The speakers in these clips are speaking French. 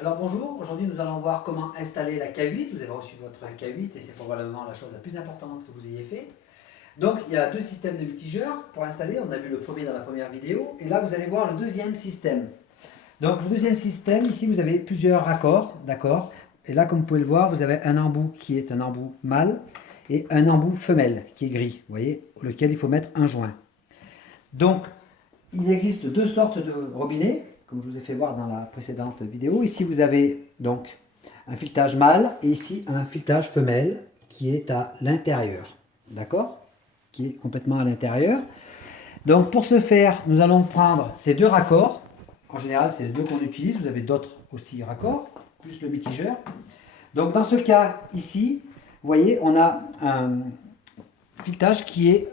Alors bonjour, aujourd'hui nous allons voir comment installer la K8. Vous avez reçu votre K8 et c'est probablement la chose la plus importante que vous ayez fait. Donc il y a deux systèmes de mitigeurs pour installer, on a vu le premier dans la première vidéo et là vous allez voir le deuxième système. Donc le deuxième système, ici vous avez plusieurs raccords, d'accord? Et là comme vous pouvez le voir, vous avez un embout qui est un embout mâle et un embout femelle qui est gris, vous voyez, lequel il faut mettre un joint. Donc il existe deux sortes de robinets, comme je vous ai fait voir dans la précédente vidéo. Ici, vous avez donc un filetage mâle et ici un filetage femelle qui est à l'intérieur. D'accord? Qui est complètement à l'intérieur. Donc, pour ce faire, nous allons prendre ces deux raccords. En général, c'est les deux qu'on utilise. Vous avez d'autres aussi raccords, plus le mitigeur. Donc, dans ce cas ici, vous voyez, on a un filetage qui est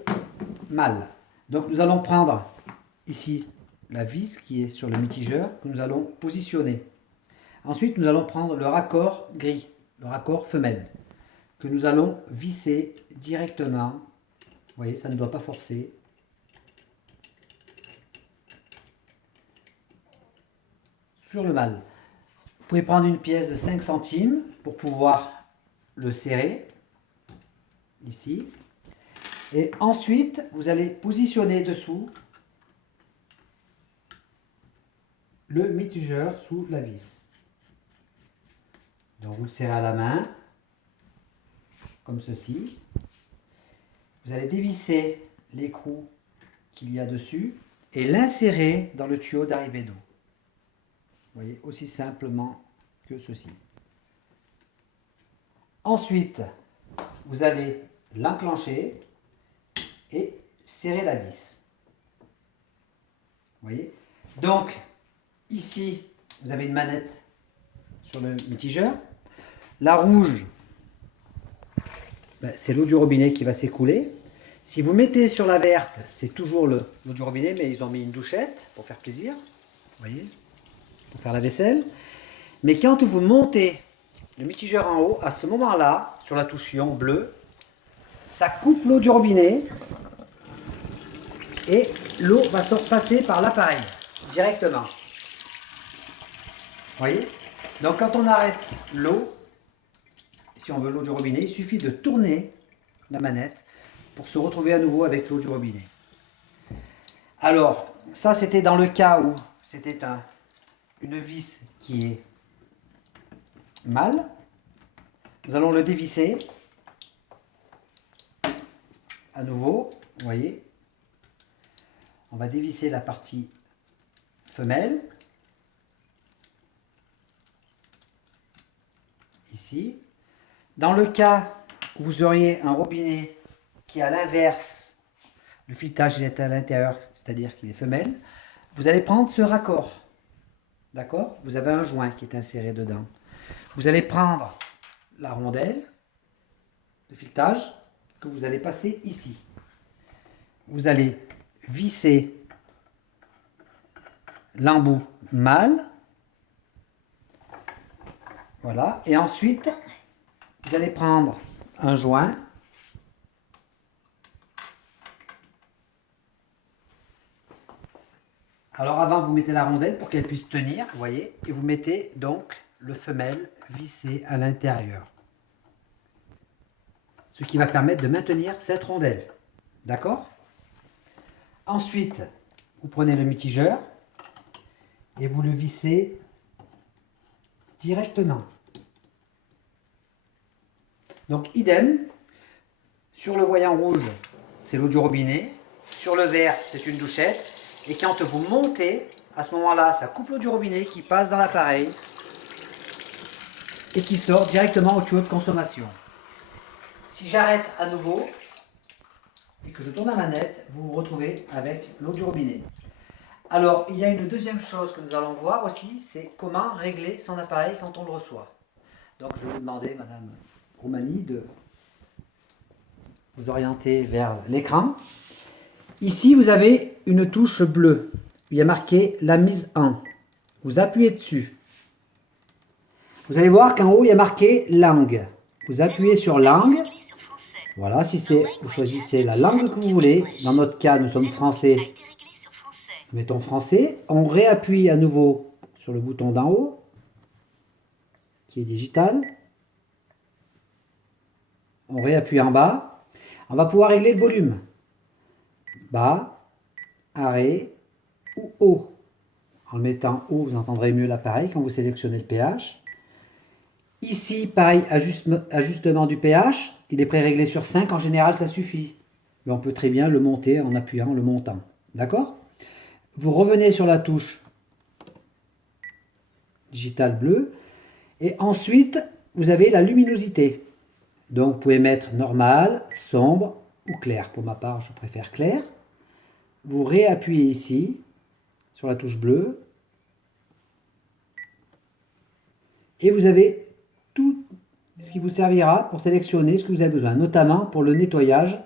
mâle. Donc, nous allons prendre ici la vis qui est sur le mitigeur que nous allons positionner. Ensuite, nous allons prendre le raccord gris, le raccord femelle, que nous allons visser directement. Vous voyez, ça ne doit pas forcer. Sur le mâle. Vous pouvez prendre une pièce de 5 centimes pour pouvoir le serrer, ici. Et ensuite, vous allez positionner dessous le mitigeur sous la vis. Donc vous le serrez à la main, comme ceci. Vous allez dévisser l'écrou qu'il y a dessus et l'insérer dans le tuyau d'arrivée d'eau. Vous voyez, aussi simplement que ceci. Ensuite, vous allez l'enclencher et serrer la vis. Vous voyez? Donc, ici, vous avez une manette sur le mitigeur. La rouge, c'est l'eau du robinet qui va s'écouler. Si vous mettez sur la verte, c'est toujours l'eau du robinet, mais ils ont mis une douchette pour faire plaisir. Vous voyez, pour faire la vaisselle. Mais quand vous montez le mitigeur en haut, à ce moment-là, sur la touche ion bleu, ça coupe l'eau du robinet et l'eau va se repasser par l'appareil directement. Vous voyez? Donc quand on arrête l'eau, si on veut l'eau du robinet, il suffit de tourner la manette pour se retrouver à nouveau avec l'eau du robinet. Alors, ça c'était dans le cas où c'était une vis qui est mâle. Nous allons le dévisser à nouveau, vous voyez. On va dévisser la partie femelle. Ici. Dans le cas où vous auriez un robinet qui est à l'inverse, le filetage il est à l'intérieur, c'est-à-dire qu'il est femelle, vous allez prendre ce raccord. D'accord? Vous avez un joint qui est inséré dedans. Vous allez prendre la rondelle de filetage que vous allez passer ici. Vous allez visser l'embout mâle. Voilà. Et ensuite, vous allez prendre un joint. Alors avant, vous mettez la rondelle pour qu'elle puisse tenir, vous voyez, et vous mettez donc le femelle vissé à l'intérieur. Ce qui va permettre de maintenir cette rondelle. D'accord? Ensuite, vous prenez le mitigeur et vous le vissez directement. Donc idem, sur le voyant rouge, c'est l'eau du robinet, sur le vert, c'est une douchette, et quand vous montez, à ce moment-là, ça coupe l'eau du robinet qui passe dans l'appareil et qui sort directement au tuyau de consommation. Si j'arrête à nouveau et que je tourne la manette, vous vous retrouvez avec l'eau du robinet. Alors, il y a une deuxième chose que nous allons voir aussi, c'est comment régler son appareil quand on le reçoit. Donc, je vais vous demander, Madame Roumani, de vous orienter vers l'écran. Ici, vous avez une touche bleue. Il y a marqué la mise en. Vous appuyez dessus. Vous allez voir qu'en haut, il y a marqué langue. Vous appuyez sur langue. Voilà, si c'est, vous choisissez la langue que vous voulez. Dans notre cas, nous sommes français. Mettons français. On réappuie à nouveau sur le bouton d'en haut. qui est digital. On réappuie en bas. On va pouvoir régler le volume. Bas, arrêt ou haut. En le mettant haut, vous entendrez mieux l'appareil quand vous sélectionnez le pH. Ici, pareil, ajustement du pH. Il est pré-réglé sur 5. En général, ça suffit. Mais on peut très bien le monter en appuyant le montant. D'accord? Vous revenez sur la touche digital bleu. Et ensuite, vous avez la luminosité. Donc, vous pouvez mettre normal, sombre ou clair. Pour ma part, je préfère clair. Vous réappuyez ici, sur la touche bleue. Et vous avez tout ce qui vous servira pour sélectionner ce que vous avez besoin, notamment pour le nettoyage.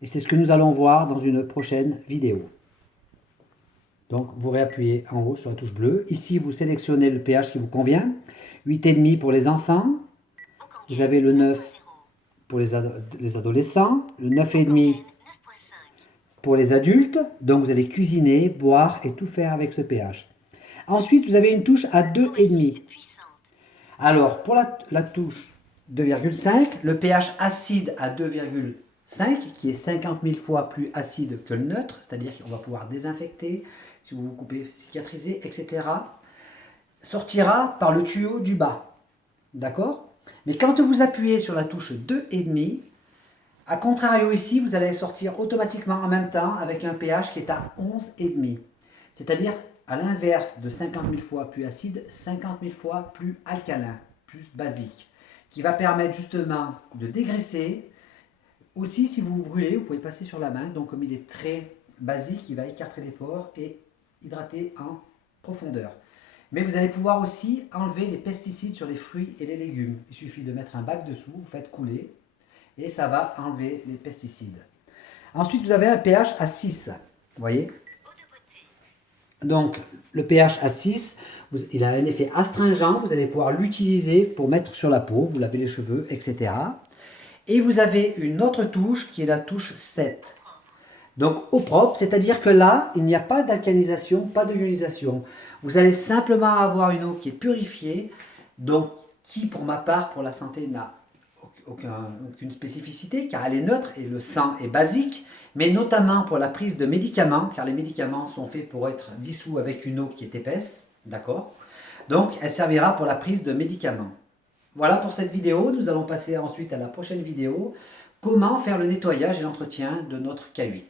Et c'est ce que nous allons voir dans une prochaine vidéo. Donc, vous réappuyez en haut sur la touche bleue. Ici, vous sélectionnez le pH qui vous convient. 8,5 pour les enfants. Vous avez le 9 pour les adolescents. Le 9,5 pour les adultes. Donc, vous allez cuisiner, boire et tout faire avec ce pH. Ensuite, vous avez une touche à 2,5. Alors, pour la touche 2,5, le pH acide à 2,5, qui est 50 000 fois plus acide que le neutre, c'est-à-dire qu'on va pouvoir désinfecter, si vous vous coupez, cicatriser, etc., sortira par le tuyau du bas. D'accord? Mais quand vous appuyez sur la touche 2,5, à contrario ici, vous allez sortir automatiquement en même temps avec un pH qui est à 11,5. C'est-à-dire, à l'inverse de 50 000 fois plus acide, 50 000 fois plus alcalin, plus basique, qui va permettre justement de dégraisser. Aussi, si vous vous brûlez, vous pouvez passer sur la main. Donc, comme il est très basique, il va écarter les pores et hydrater en profondeur. Mais vous allez pouvoir aussi enlever les pesticides sur les fruits et les légumes. Il suffit de mettre un bac dessous, vous faites couler et ça va enlever les pesticides. Ensuite, vous avez un pH à 6. Vous voyez? Donc, le pH à 6, il a un effet astringent. Vous allez pouvoir l'utiliser pour mettre sur la peau, vous lavez les cheveux, etc. Et vous avez une autre touche qui est la touche 7. Donc, eau propre, c'est-à-dire que là, il n'y a pas d'alcanisation, pas de ionisation. Vous allez simplement avoir une eau qui est purifiée, donc qui, pour ma part, pour la santé, n'a aucune spécificité, car elle est neutre et le sang est basique, mais notamment pour la prise de médicaments, car les médicaments sont faits pour être dissous avec une eau qui est épaisse, d'accord? Donc, elle servira pour la prise de médicaments. Voilà pour cette vidéo. Nous allons passer ensuite à la prochaine vidéo. Comment faire le nettoyage et l'entretien de notre K8.